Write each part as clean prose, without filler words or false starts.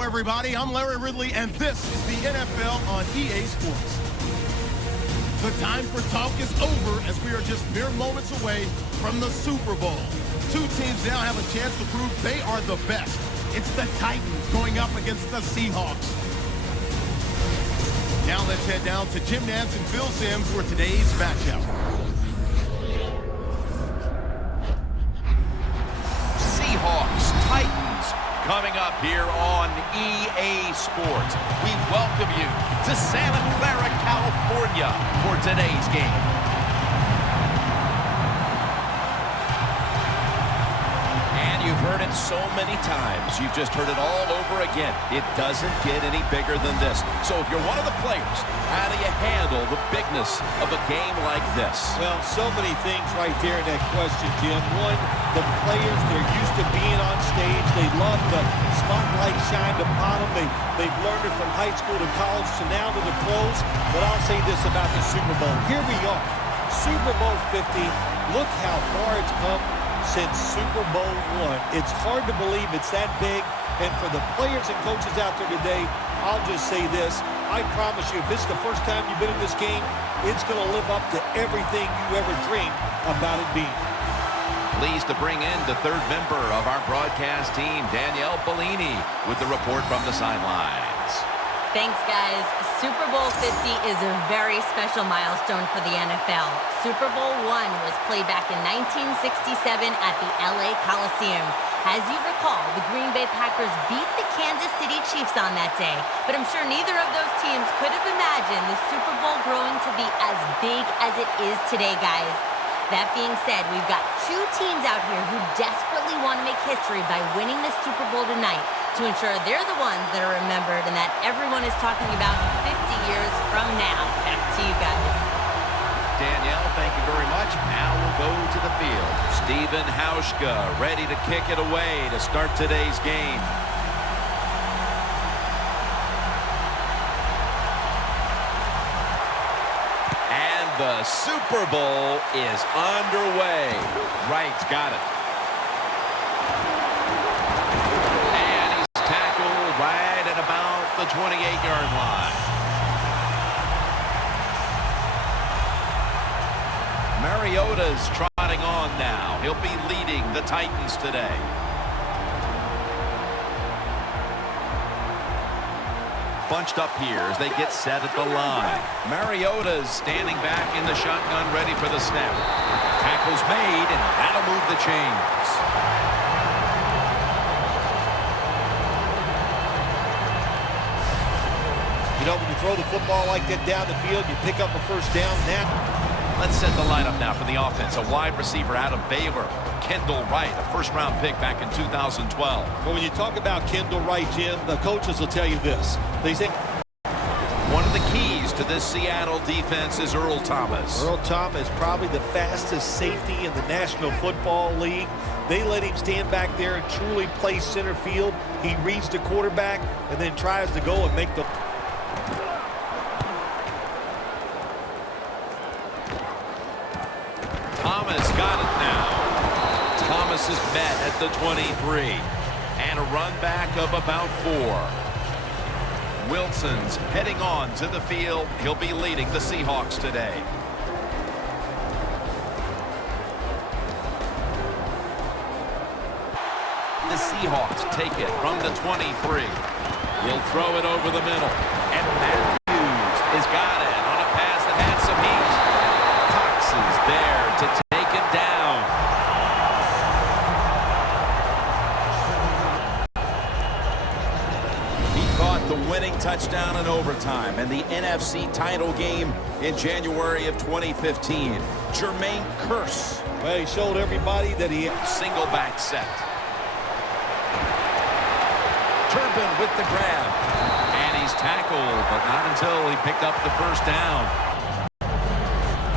Hello, everybody. I'm Larry Ridley, and this is the NFL on EA Sports. The time for talk is over as we are just mere moments away from the Super Bowl. Two teams now have a chance to prove they are the best. It's the Titans going up against the Seahawks. Now let's head down to Jim Nantz and Phil Simms for today's matchup. Seahawks, Titans, coming up here on EA Sports. We welcome you to Santa Clara, California for today's game. You've heard it so many times. You've just heard it all over again. It doesn't get any bigger than this. So if you're one of the players, how do you handle the bigness of a game like this? Well, so many things right there in that question, Jim. One, the players, they're used to being on stage. They love the spotlight shined upon them. They've learned it from high school to college to now to the pros. But I'll say this about the Super Bowl. Here we are, Super Bowl 50. Look how far it's come since Super Bowl I. It's hard to believe it's that big. And for the players and coaches out there today, I'll just say this. I promise you, if it's the first time you've been in this game, it's going to live up to everything you ever dreamed about it being. Pleased to bring in the third member of our broadcast team, Danielle Bellini, with the report from the sidelines. Thanks, guys. Super Bowl 50 is a very special milestone for the NFL. Super Bowl I was played back in 1967 at the LA Coliseum. As you recall, the Green Bay Packers beat the Kansas City Chiefs on that day. But I'm sure neither of those teams could have imagined the Super Bowl growing to be as big as it is today, guys. That being said, we've got two teams out here who desperately want to make history by winning the Super Bowl tonight to ensure they're the ones that are remembered and that everyone is talking about 50 years from now. Back to you guys. Danielle, thank you very much. Now we'll go to the field. Stephen Hauschka ready to kick it away to start today's game. The Super Bowl is underway. Wright's got it. And he's tackled right at about the 28-yard line. Mariota's trotting on now. He'll be leading the Titans today. Bunched up here as they get set at the line. Mariota's standing back in the shotgun, ready for the snap. Tackle's made, and that'll move the chains. You know, when you throw the football like that down the field, you pick up a first down. Now, let's set the lineup now for the offense. A wide receiver out of Baylor, Kendall Wright, a first-round pick back in 2012. Well, when you talk about Kendall Wright, Jim, the coaches will tell you this. They say one of the keys to this Seattle defense is Earl Thomas. Earl Thomas, probably the fastest safety in the National Football League. They let him stand back there and truly play center field. He reads the quarterback and then tries to go and make the... Thomas got it now. Thomas is met at the 23. And a run back of about 4. Wilson's heading on to the field. He'll be leading the Seahawks today. The Seahawks take it from the 23. He'll throw it over the middle. And Matthews has got it on a pass that had some heat. Cox is there to take it down. The winning touchdown in overtime and the NFC title game in January of 2015. Jermaine Kearse. Well, he showed everybody that he... Single back set. Turbin with the grab. And he's tackled, but not until he picked up the first down.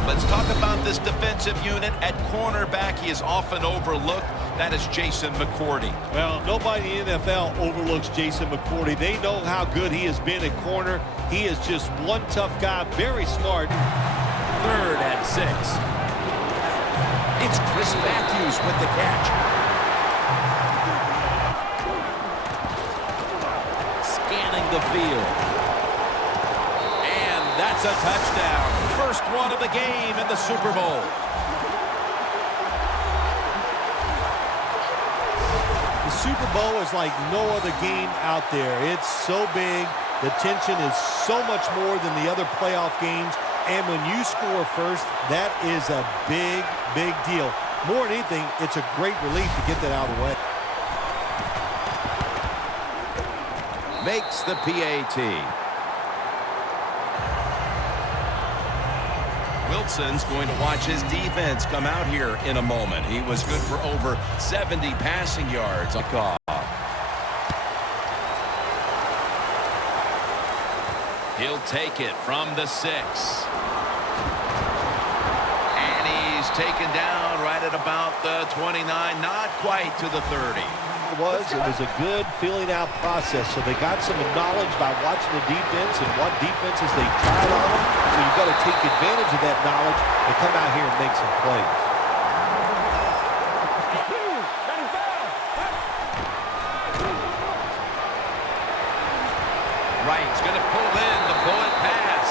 Let's talk about this defensive unit. At cornerback, he is often overlooked. That is Jason McCourty. Well, nobody in the NFL overlooks Jason McCourty. They know how good he has been at corner. He is just one tough guy, very smart. 3rd and 6. It's Chris Matthews with the catch. field. And that's a touchdown. First one of the game in the Super Bowl. The Super Bowl is like no other game out there. It's so big. The tension is so much more than the other playoff games. And when you score first, that is a big, big deal. More than anything, it's a great relief to get that out of the way. Makes the PAT. Wilson's going to watch his defense come out here in a moment. He was good for over 70 passing yards. He'll take it from the 6. And he's taken down right at about the 29, not quite to the 30. It was a good filling out process, so they got some knowledge by watching the defense and what defenses they tried on them. So you've got to take advantage of that knowledge and come out here and make some plays. Wright's going to pull in the bullet pass.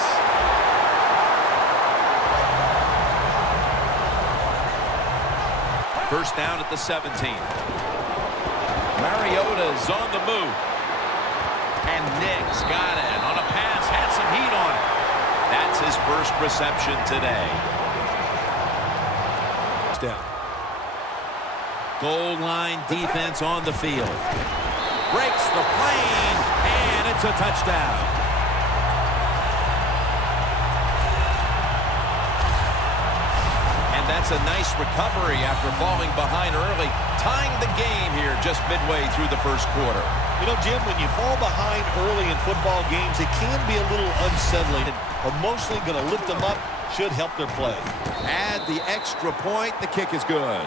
First down at the 17. Mariota's on the move. And Nick's got it on a pass. Had some heat on it. That's his first reception today. Down. Goal line defense on the field. Breaks the plane, and it's a touchdown. And that's a nice recovery after falling behind early, tying the game here just midway through the first quarter. You know, Jim, when you fall behind early in football games, it can be a little unsettling. Emotionally going to lift them up, should help their play. Add the extra point, the kick is good.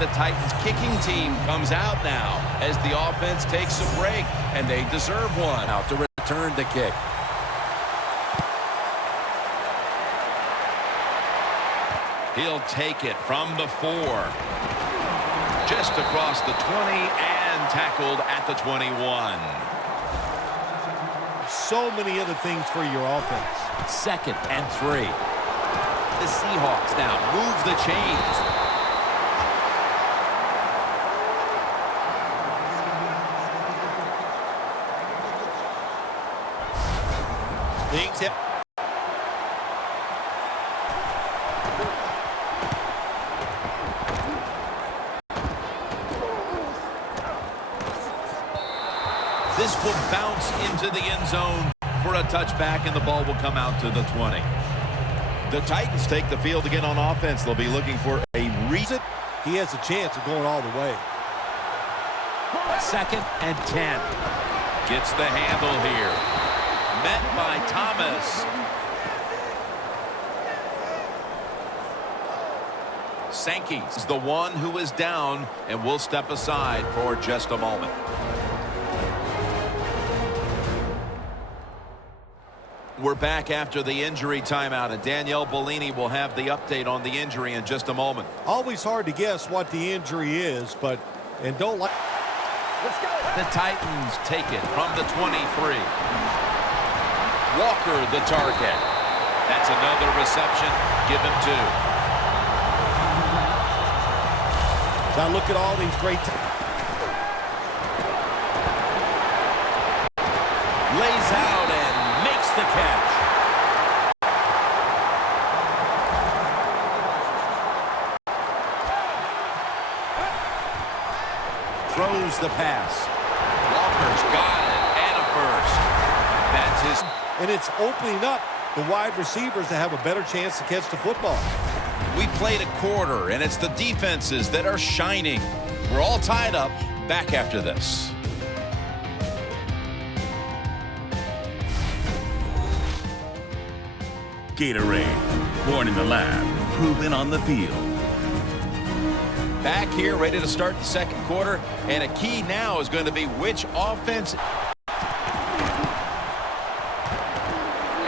The Titans kicking team comes out now as the offense takes a break, and they deserve one out to return the kick. He'll take it from the 4. Just across the 20 and tackled at the 21. So many other things for your offense. Second and 3. The Seahawks now move the chains. Things hit. This will bounce into the end zone for a touchback, and the ball will come out to the 20. The Titans take the field again on offense. They'll be looking for a reason. He has a chance of going all the way. Second and 10. Gets the handle here. Met by Thomas. Sankey's the one who is down, and will step aside for just a moment. We're back after the injury timeout, and Danielle Bellini will have the update on the injury in just a moment. Always hard to guess what the injury is, but don't like. Let's go. The Titans take it from the 23. Walker the target. That's another reception. Give him 2. Now look at all these great. Lays out and makes the catch. Throws the pass. Walker's got it, and a first. That's his. And it's opening up the wide receivers to have a better chance to catch the football. We played a quarter, and it's the defenses that are shining. We're all tied up. Back after this. Gatorade, born in the lab, proven on the field. Back here, ready to start the second quarter, and a key now is going to be which offense.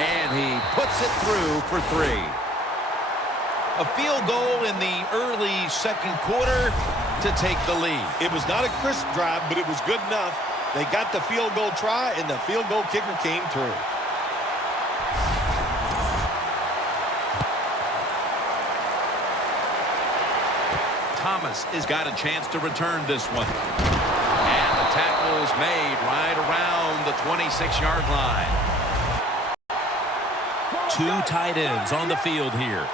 And he puts it through for 3. A field goal in the early second quarter to take the lead. It was not a crisp drive, but it was good enough They got the field goal try, and the field goal kicker came through. Thomas has got a chance to return this one. And the tackle is made right around the 26-yard line. Two tight ends on the field here.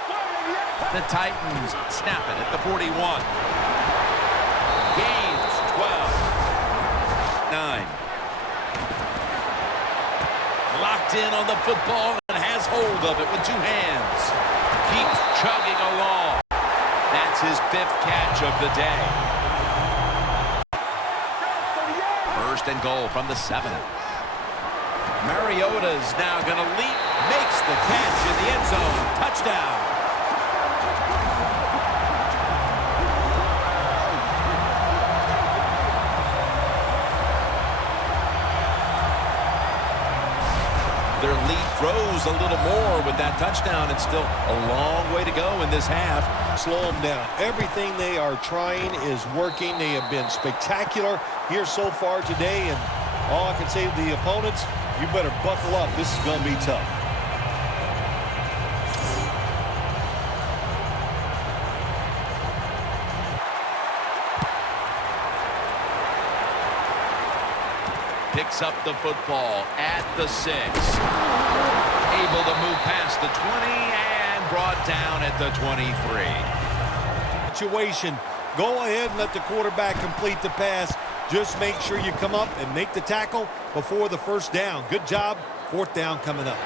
The Titans snap it at the 41. Gains 12. 9. Locked in on the football and has hold of it with two hands. Keeps chugging along. That's his 5th catch of the day. First and goal from the 7. Mariota's now going to leap, makes the catch in the end zone. Touchdown. Their lead grows a little more with that touchdown. It's still a long way to go in this half. Slow them down. Everything they are trying is working. They have been spectacular here so far today, and all I can say to the opponents, you better buckle up. This is going to be tough. Picks up the football at the 6. Able to move past the 20 and brought down at the 23. Situation. Go ahead and let the quarterback complete the pass. Just make sure you come up and make the tackle before the first down. Good job. 4th down coming up.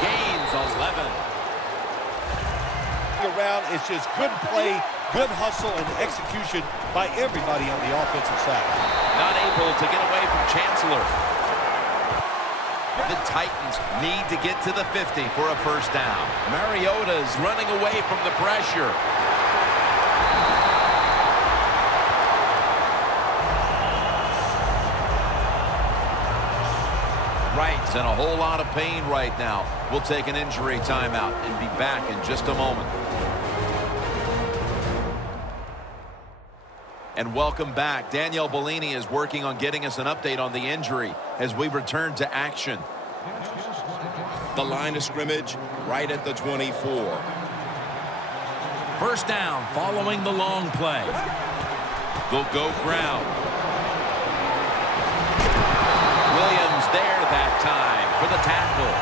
Gains 11. Around, it's just good play, good hustle, and execution by everybody on the offensive side. Not able to get away from Chancellor. The Titans need to get to the 50 for a first down. Mariota's running away from the pressure. Wright's in a whole lot of pain right now. We'll take an injury timeout and be back in just a moment. And welcome back. Danielle Bellini is working on getting us an update on the injury as we return to action. The line of scrimmage right at the 24. First down following the long play. They'll go ground. Williams there that time for the tackle.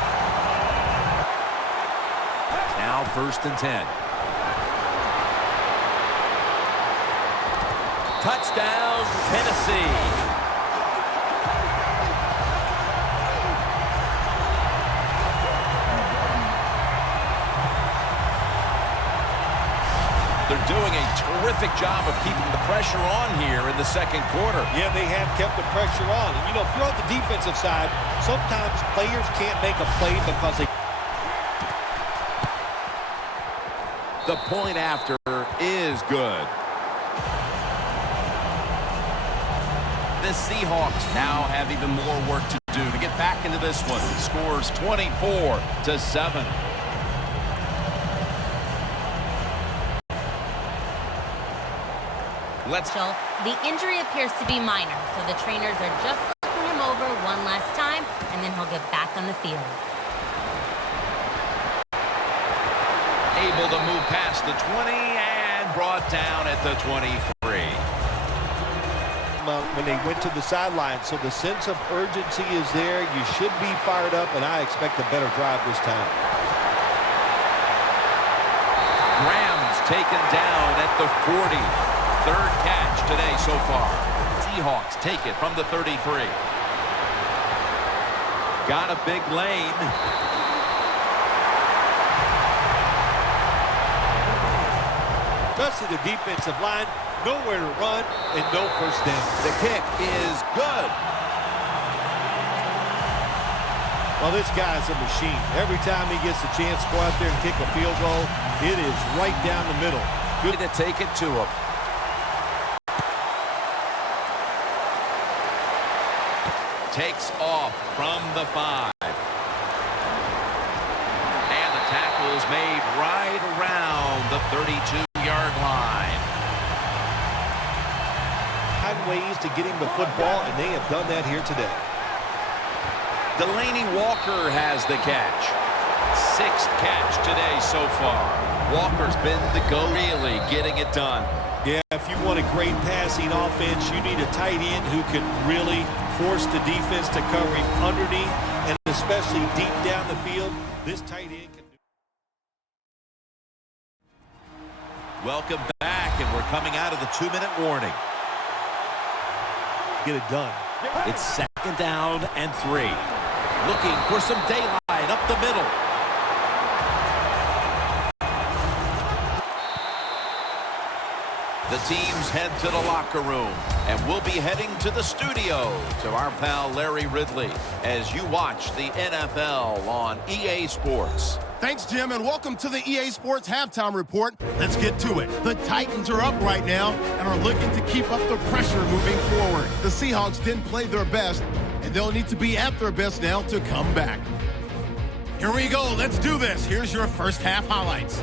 Now 1st and 10. Touchdown, Tennessee. They're doing a terrific job of keeping the pressure on here in the second quarter. Yeah, they have kept the pressure on. And, you know, if you're on the defensive side, sometimes players can't make a play because they... The point after is good. The Seahawks now have even more work to do to get back into this one. Scores 24-7. The injury appears to be minor, so the trainers are just looking him over one last time, and then he'll get back on the field. Able to move past the 20 and brought down at the 23. When they went to the sideline, so the sense of urgency is there. You should be fired up, and I expect a better drive this time. Graham's taken down at the 40. 3rd catch today so far. Seahawks take it from the 33. Got a big lane. Especially the defensive line, nowhere to run and no first down. The kick is good. Well, this guy's a machine. Every time he gets a chance to go out there and kick a field goal, it is right down the middle. Good to take it to him. Takes off from the 5. And the tackle is made right around the 32-yard line. find ways to get him the football, and they have done that here today. Delaney Walker has the catch. 6th catch today so far. Walker's been the go, really getting it done. Yeah, if you want a great passing offense, you need a tight end who can really force the defense to cover him underneath, and especially deep down the field. This tight end can do. Welcome back, and we're coming out of the 2-minute warning. Get it done. It's 2nd down and 3. Looking for some daylight up the middle. The teams head to the locker room, and we'll be heading to the studio to our pal Larry Ridley as you watch the NFL on EA Sports. Thanks, Jim, and welcome to the EA Sports Halftime Report. Let's get to it. The Titans are up right now and are looking to keep up the pressure moving forward. The Seahawks didn't play their best, and they'll need to be at their best now to come back. Here we go. Let's do this. Here's your first half highlights.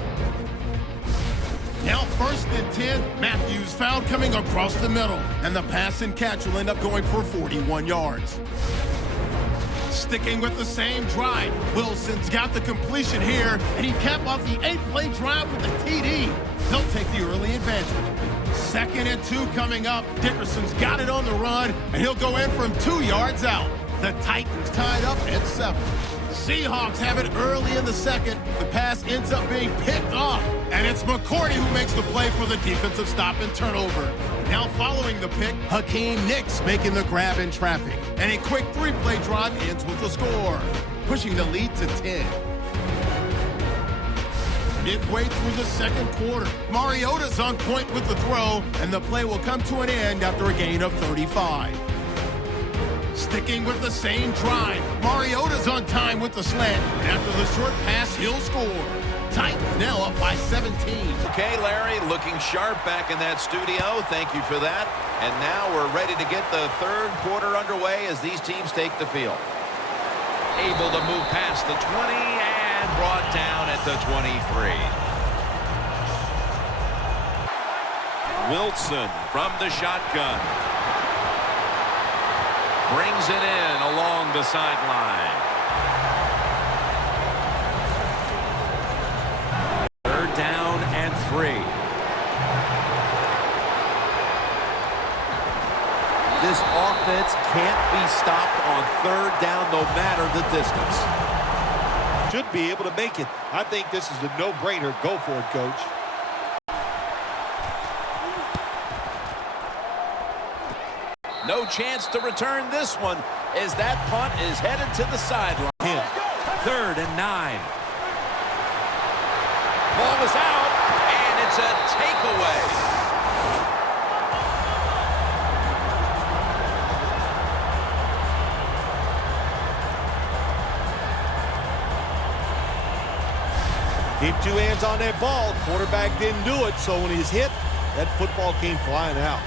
Now 1st and 10, Matthews found coming across the middle, and the pass and catch will end up going for 41 yards. Sticking with the same drive, Wilson's got the completion here, and he capped off the 8-play drive with a TD. They'll take the early advantage. 2nd and 2 coming up. Dickerson's got it on the run, and he'll go in from 2 yards out. The Titans tied up at 7. Seahawks have it early in the 2nd. The pass ends up being picked off, and it's McCourty who makes the play for the defensive stop and turnover. Now following the pick, Hakeem Nicks making the grab in traffic. And a quick 3-play drive ends with a score, pushing the lead to 10. Midway through the 2nd quarter, Mariota's on point with the throw, and the play will come to an end after a gain of 35. Sticking with the same drive, Mariota's on time with the slant, and after the short pass, he'll score. Titans now up by 17. Okay, Larry, looking sharp back in that studio. Thank you for that. And now we're ready to get the 3rd quarter underway as these teams take the field. Able to move past the 20 and brought down at the 23. Wilson from the shotgun. Brings it in along the sideline. 3rd down and 3. This offense can't be stopped on 3rd down no matter the distance. Should be able to make it. I think this is a no-brainer. Go for it, Coach. No chance to return this one as that punt is headed to the sideline. 3rd and 9. Ball is out, and it's a takeaway. Keep 2 hands on that ball. Quarterback didn't do it, so when he's hit, that football came flying out.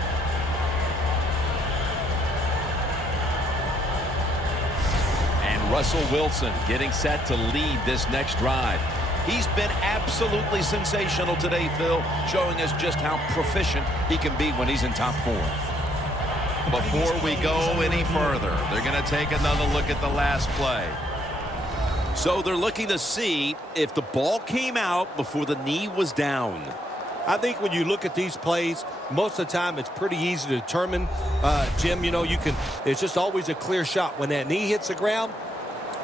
Russell Wilson getting set to lead this next drive. He's been absolutely sensational today, Phil, showing us just how proficient he can be when he's in top form. Before we go any further, they're going to take another look at the last play. So they're looking to see if the ball came out before the knee was down. I think when you look at these plays, most of the time it's pretty easy to determine. Jim, you know, it's just always a clear shot. When that knee hits the ground,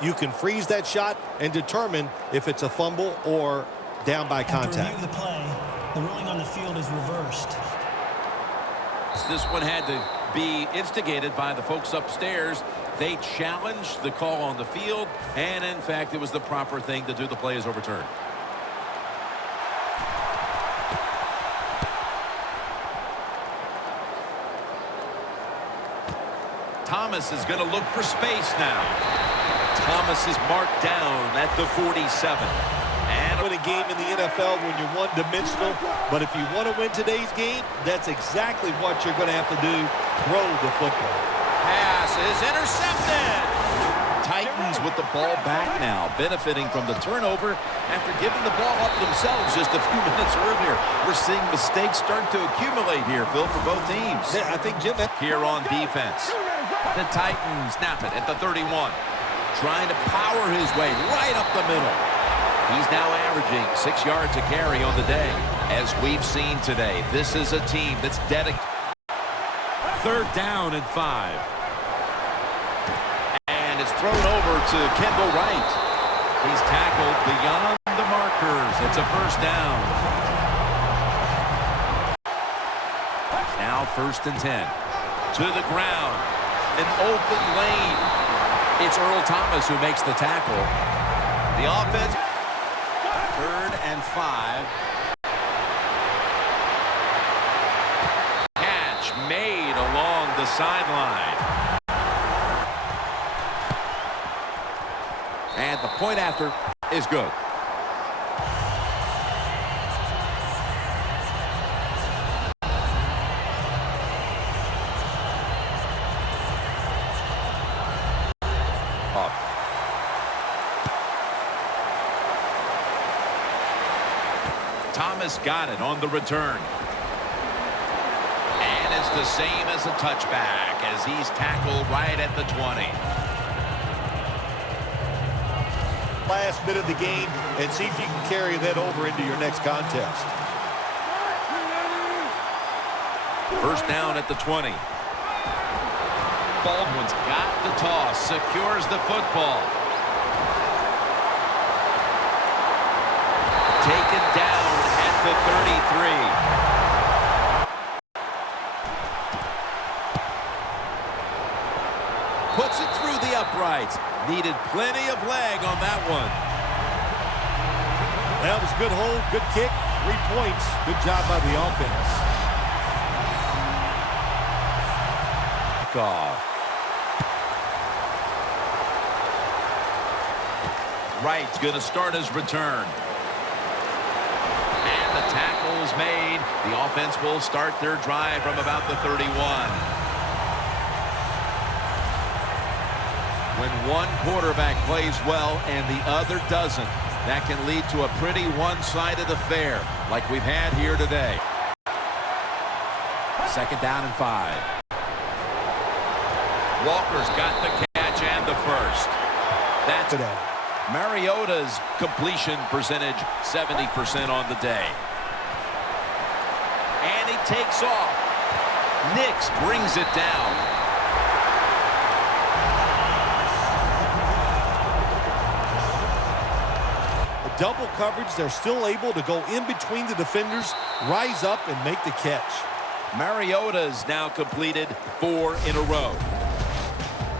you can freeze that shot and determine if it's a fumble or down by contact. After reviewing the play, the ruling on the field is reversed. This one had to be instigated by the folks upstairs. They challenged the call on the field, and in fact, it was the proper thing to do. The play is overturned. Thomas is going to look for space now. Thomas is marked down at the 47. And win a game in the NFL when you're one-dimensional, but if you want to win today's game, that's exactly what you're going to have to do. Throw the football. Pass is intercepted. Titans Titans with the ball back now, benefiting from the turnover after giving the ball up themselves just a few minutes earlier. We're seeing mistakes start to accumulate here, Phil, for both teams. Yeah, I think, Jim, Here on defense, the Titans snap it at the 31. Trying to power his way right up the middle. He's now averaging 6 yards a carry on the day. As we've seen today, this is a team that's dedicated. 3rd down and 5. And it's thrown over to Kendall Wright. He's tackled beyond the markers. It's a 1st down. Now 1st and 10. To the ground. An open lane. It's Earl Thomas who makes the tackle. The offense. 3rd and 5. Catch made along the sideline. And the point after is good. Thomas got it on the return. And it's the same as a touchback as he's tackled right at the 20. last bit of the game and see if you can carry that over into your next contest. 1st down at the 20. Baldwin's got the toss, secures the football. Taken down at the 33. Puts it through the uprights. Needed plenty of leg on that one. That was a good hold, good kick, 3 points. Good job by the offense. Wright's going to start his return. And the tackle is made. The offense will start their drive from about the 31. When one quarterback plays well and the other doesn't, that can lead to a pretty one-sided affair like we've had here today. 2nd down and 5. Walker's got the catch and the first. That's Today. Mariota's completion percentage, 70% on the day. And he takes off. Nix brings it down. Double coverage, they're still able to go in between the defenders, rise up, and make the catch. Mariota's now completed 4 in a row.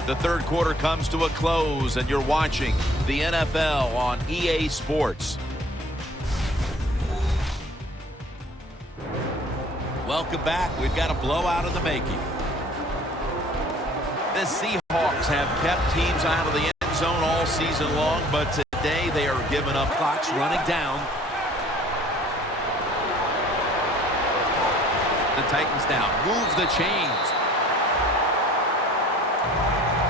The 3rd quarter comes to a close, and you're watching the NFL on EA Sports. Welcome back. We've got a blowout in the making. The Seahawks have kept teams out of the end zone all season long, but today they are giving up. Clocks running down. The Titans now move the chains.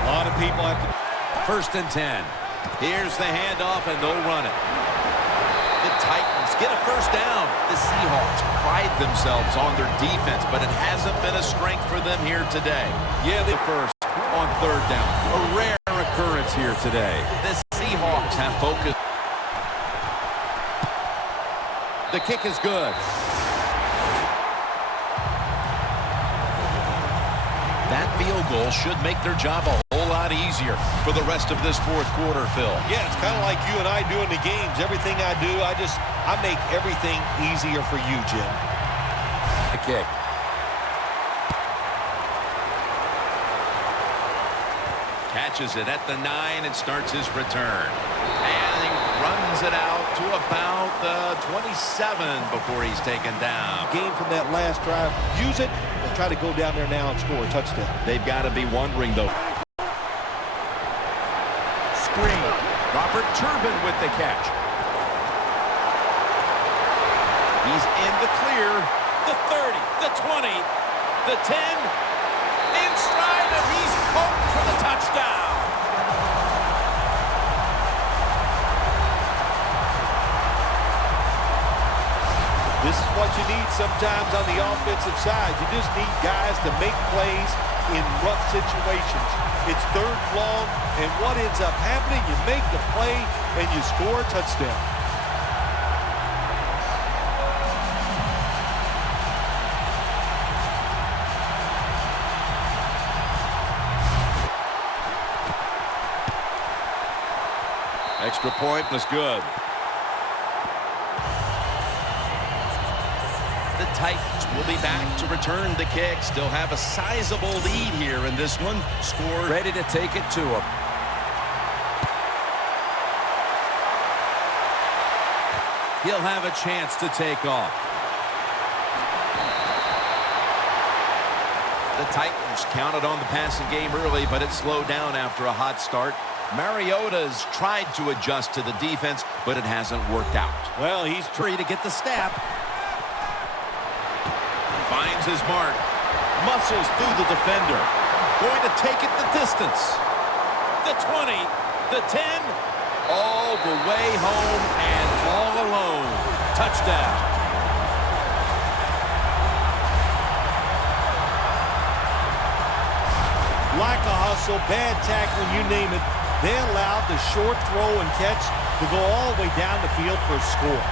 A lot of people have to. 1st and 10. Here's the handoff, and they'll run it. The Titans get a 1st down. The Seahawks pride themselves on their defense, but it hasn't been a strength for them here today. Yeah, the first on 3rd down. A rare occurrence here today. The Seahawks have focused. The kick is good. That field goal should make their job a whole lot easier for the rest of this 4th quarter, Phil. Yeah, it's kind of like you and I do in the games. Everything I do, I make everything easier for you, Jim. The kick. Catches it at the 9 and starts his return. And he runs it out to about the 27 before he's taken down. Game from that last drive. Use it and try to go down there now and score a touchdown. They've got to be wondering, though. Screen. Robert Turbin with the catch. He's in the clear. The 30, the 20, the 10. In stride, and he's home for the touchdown. This is what you need sometimes on the offensive side. You just need guys to make plays in rough situations. It's third and long, and what ends up happening, you make the play and you score a touchdown. Extra point was good. The Titans will be back to return the kick. Still have a sizable lead here in this one. Score ready to take it to him. He'll have a chance to take off. The Titans counted on the passing game early, but it slowed down after a hot start. Mariota's tried to adjust to the defense, but it hasn't worked out. Well, he's Free to get the snap. Finds his mark. Muscles through the defender. Going to take it the distance. The 20. The 10. All the way home and all alone. Touchdown. Lack of hustle, bad tackling, you name it. They allowed the short throw and catch to go all the way down the field for a score.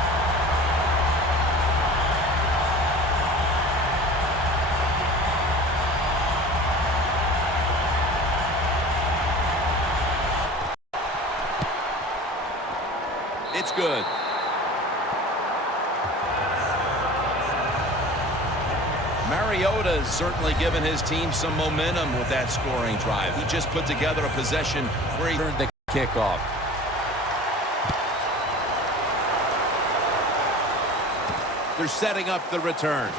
It's good. Mariota's certainly given his team some momentum with that scoring drive. He just put together a possession where he turned the kickoff. They're setting up the return.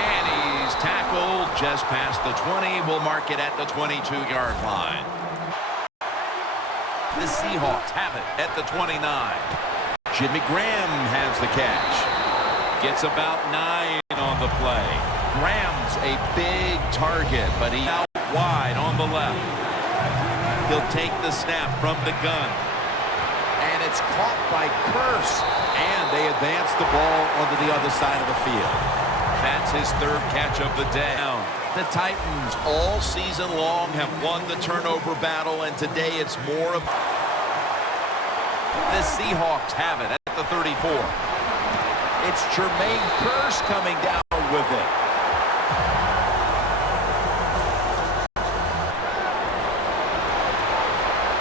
And he's tackled just past the 20. We'll mark it at the 22-yard line. The Seahawks have it at the 29. Jimmy Graham has the catch. Gets about 9 on the play. Graham's a big target, but he's out wide on the left. He'll take the snap from the gun. And it's caught by Curse. And they advance the ball onto the other side of the field. That's his third catch of the day. The Titans all season long have won the turnover battle, and today it's more of... The Seahawks have it at the 34. It's Jermaine Curse coming down with it.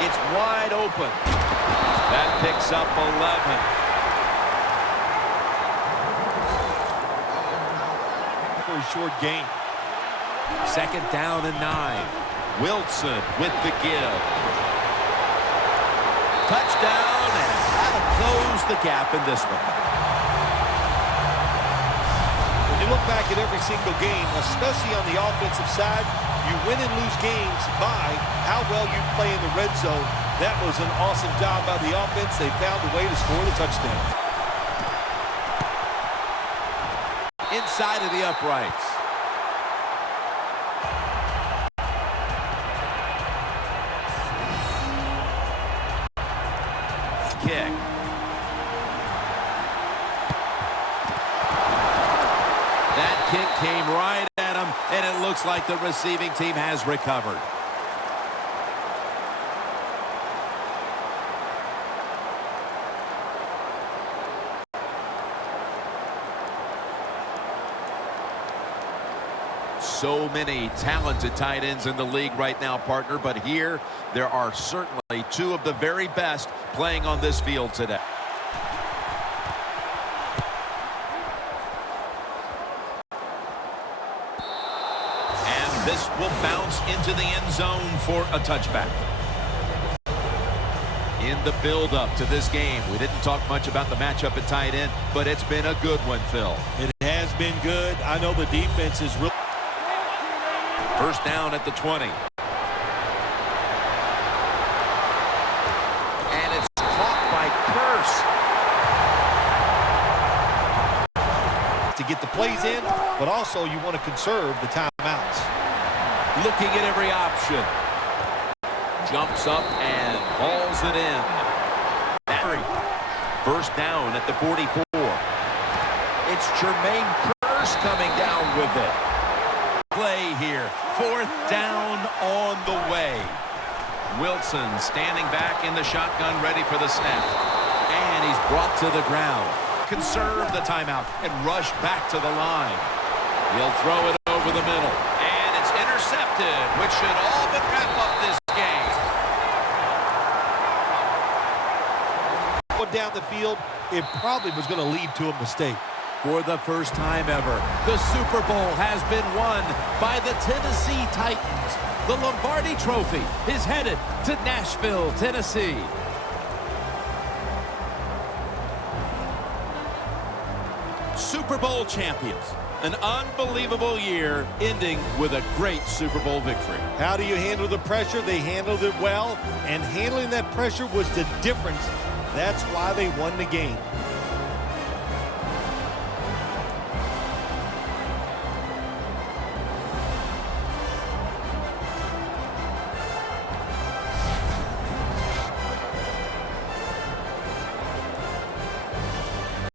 It's wide open. That picks up 11. For a short gain. Second down and 9. Wilson with the give. Touchdown, and that'll close the gap in this one. When you look back at every single game, especially on the offensive side, you win and lose games by how well you play in the red zone. That was an awesome job by the offense. They found a way to score the touchdown. Inside of the uprights. Kick. That kick came right at him, and it looks like the receiving team has recovered. So many talented tight ends in the league right now, partner, but here there are certainly two of the very best playing on this field today. And this will bounce into the end zone for a touchback. In the build-up to this game, we didn't talk much about the matchup at tight end, but it's been a good one, Phil. It has been good. I know the defense is really... First down at the 20. And it's caught by to get the plays in, but also you want to conserve the timeouts. Looking at every option. Jumps up and hauls it in. First down at the 44. It's Jermaine Kearse coming down with it. Play here. 4th down on the way. Wilson standing back in the shotgun, ready for the snap. And he's brought to the ground. Conserve the timeout and rush back to the line. He'll throw it over the middle. And it's intercepted, which should all but wrap up this game. Down the field, it probably was going to lead to a mistake. For the first time ever, the Super Bowl has been won by the Tennessee Titans. The Lombardi Trophy is headed to Nashville, Tennessee. Super Bowl champions. An unbelievable year ending with a great Super Bowl victory. How do you handle the pressure? They handled it well, and handling that pressure was the difference. That's why they won the game.